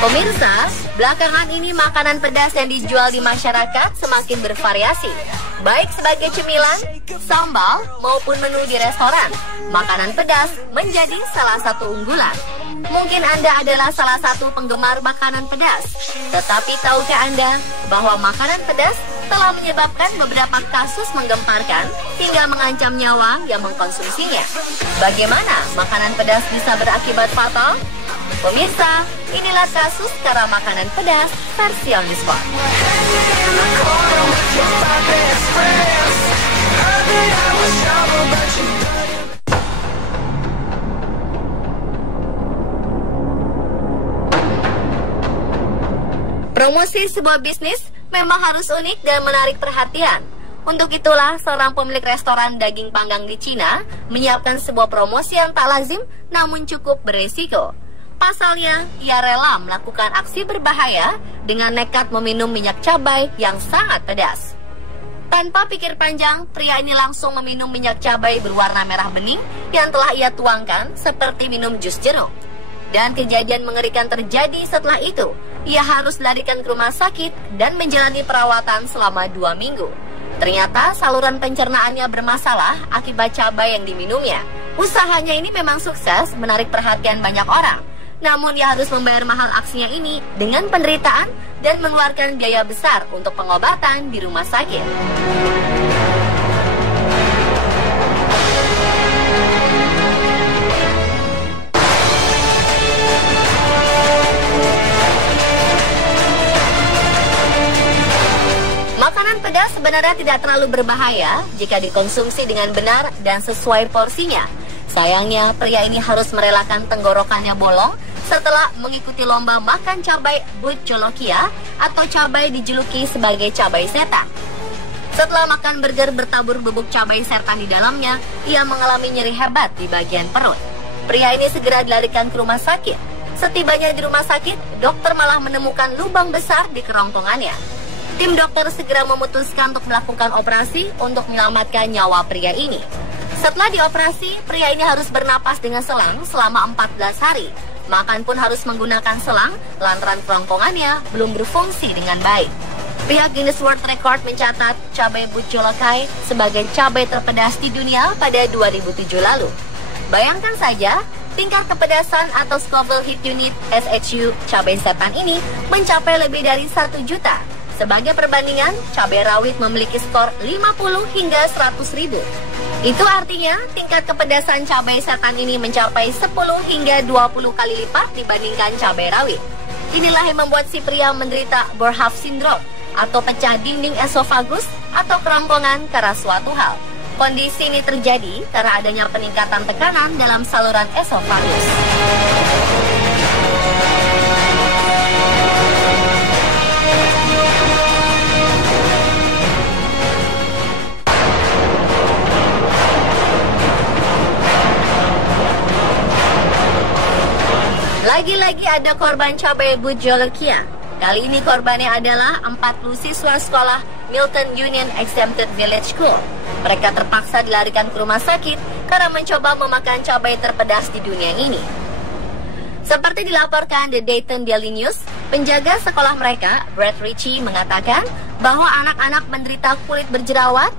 Pemirsa, belakangan ini makanan pedas yang dijual di masyarakat semakin bervariasi. Baik sebagai cemilan, sambal, maupun menu di restoran, makanan pedas menjadi salah satu unggulan. Mungkin Anda adalah salah satu penggemar makanan pedas. Tetapi tahukah Anda bahwa makanan pedas telah menyebabkan beberapa kasus menggemparkan hingga mengancam nyawa yang mengkonsumsinya? Bagaimana makanan pedas bisa berakibat fatal? Pemirsa, inilah kasus karena makanan pedas versi on the spot. Promosi sebuah bisnis memang harus unik dan menarik perhatian. Untuk itulah seorang pemilik restoran daging panggang di Cina menyiapkan sebuah promosi yang tak lazim namun cukup beresiko. Pasalnya, ia rela melakukan aksi berbahaya dengan nekat meminum minyak cabai yang sangat pedas. Tanpa pikir panjang, pria ini langsung meminum minyak cabai berwarna merah bening yang telah ia tuangkan seperti minum jus jeruk. Dan kejadian mengerikan terjadi setelah itu. Ia harus dilarikan ke rumah sakit dan menjalani perawatan selama 2 minggu. Ternyata saluran pencernaannya bermasalah akibat cabai yang diminumnya. Usahanya ini memang sukses menarik perhatian banyak orang. Namun ia harus membayar mahal aksinya ini dengan penderitaan dan mengeluarkan biaya besar untuk pengobatan di rumah sakit. Makanan pedas sebenarnya tidak terlalu berbahaya jika dikonsumsi dengan benar dan sesuai porsinya. Sayangnya, pria ini harus merelakan tenggorokannya bolong setelah mengikuti lomba makan cabai Bucolokia atau cabai dijuluki sebagai cabai setan. Setelah makan burger bertabur bubuk cabai setan di dalamnya, ia mengalami nyeri hebat di bagian perut. Pria ini segera dilarikan ke rumah sakit. Setibanya di rumah sakit, dokter malah menemukan lubang besar di kerongkongannya. Tim dokter segera memutuskan untuk melakukan operasi untuk menyelamatkan nyawa pria ini. Setelah dioperasi, pria ini harus bernapas dengan selang selama 14 hari. Makan pun harus menggunakan selang lantaran kerongkongannya belum berfungsi dengan baik. Pihak Guinness World Record mencatat cabai Bucolokai sebagai cabai terpedas di dunia pada 2007 lalu. Bayangkan saja, tingkat kepedasan atau Scoville Heat Unit SHU cabai setan ini mencapai lebih dari 1 juta. Sebagai perbandingan, cabai rawit memiliki skor 50 hingga 100 ribu. Itu artinya tingkat kepedasan cabai setan ini mencapai 10 hingga 20 kali lipat dibandingkan cabai rawit. Inilah yang membuat si pria menderita Boerhaave syndrome atau pecah dinding esofagus atau kerongkongan karena suatu hal. Kondisi ini terjadi karena adanya peningkatan tekanan dalam saluran esofagus. Lagi-lagi ada korban cabai Bucolokia. Kali ini korbannya adalah 40 siswa sekolah Milton Union Exempted Village School. Mereka terpaksa dilarikan ke rumah sakit karena mencoba memakan cabai terpedas di dunia ini. Seperti dilaporkan The Dayton Daily News, penjaga sekolah mereka, Brad Ritchie, mengatakan bahwa anak-anak menderita kulit berjerawat,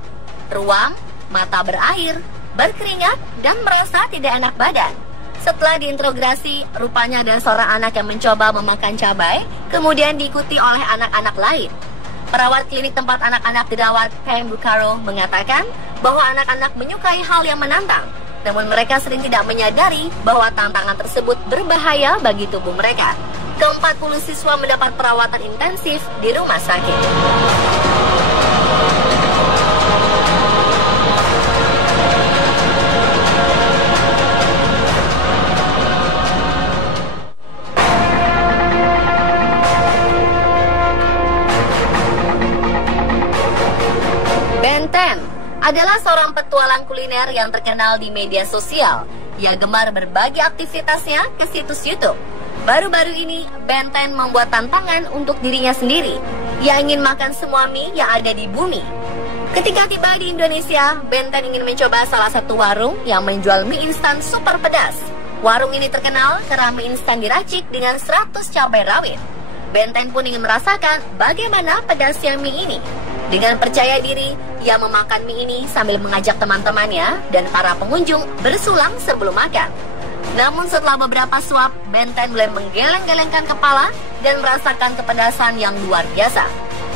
ruam, mata berair, berkeringat, dan merasa tidak enak badan. Setelah diinterogasi, rupanya ada seorang anak yang mencoba memakan cabai, kemudian diikuti oleh anak-anak lain. Perawat klinik tempat anak-anak dirawat, Pam Bucaro, mengatakan bahwa anak-anak menyukai hal yang menantang, namun mereka sering tidak menyadari bahwa tantangan tersebut berbahaya bagi tubuh mereka. Ke-40 siswa mendapat perawatan intensif di rumah sakit. Ben 10 adalah seorang petualang kuliner yang terkenal di media sosial. Ia gemar berbagi aktivitasnya ke situs YouTube. Baru-baru ini, Ben 10 membuat tantangan untuk dirinya sendiri. Ia ingin makan semua mie yang ada di bumi. Ketika tiba di Indonesia, Ben 10 ingin mencoba salah satu warung yang menjual mie instan super pedas. Warung ini terkenal karena mie instan diracik dengan 100 cabai rawit. Benten pun ingin merasakan bagaimana pedasnya mie ini. Dengan percaya diri, ia memakan mie ini sambil mengajak teman-temannya dan para pengunjung bersulang sebelum makan. Namun setelah beberapa suap, Benten mulai menggeleng-gelengkan kepala dan merasakan kepedasan yang luar biasa.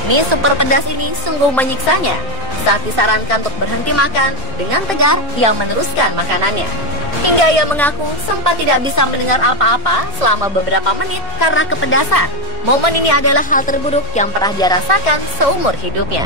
Mie super pedas ini sungguh menyiksanya. Saat disarankan untuk berhenti makan, dengan tegar ia meneruskan makanannya. Hingga ia mengaku sempat tidak bisa mendengar apa-apa selama beberapa menit karena kepedasan. Momen ini adalah hal terburuk yang pernah dia rasakan seumur hidupnya.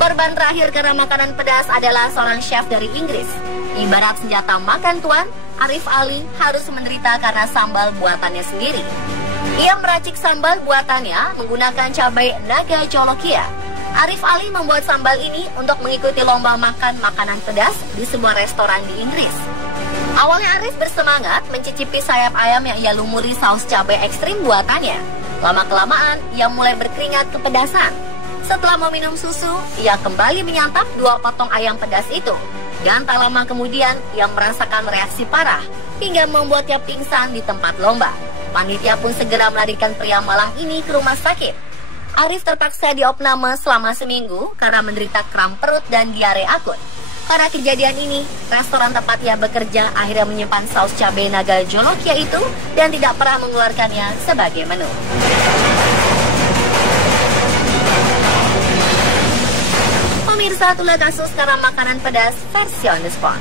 Korban terakhir karena makanan pedas adalah seorang chef dari Inggris. Ibarat senjata makan tuan, Arif Ali harus menderita karena sambal buatannya sendiri. Ia meracik sambal buatannya menggunakan cabai naga Jolokia. Arif Ali membuat sambal ini untuk mengikuti lomba makan makanan pedas di sebuah restoran di Inggris. Awalnya Arif bersemangat mencicipi sayap ayam yang ia lumuri saus cabai ekstrim buatannya. Lama-kelamaan ia mulai berkeringat kepedasan. Setelah meminum susu, ia kembali menyantap 2 potong ayam pedas itu. Dan tak lama kemudian, ia merasakan reaksi parah hingga membuatnya pingsan di tempat lomba. Panitia pun segera melarikan pria malang ini ke rumah sakit. Arif terpaksa diopname selama seminggu karena menderita kram perut dan diare akut. Karena kejadian ini, restoran tempat ia bekerja akhirnya menyimpan saus cabai naga Jolokia itu dan tidak pernah mengeluarkannya sebagai menu. Pemirsa, itulah kasus karena makanan pedas versi on the spot.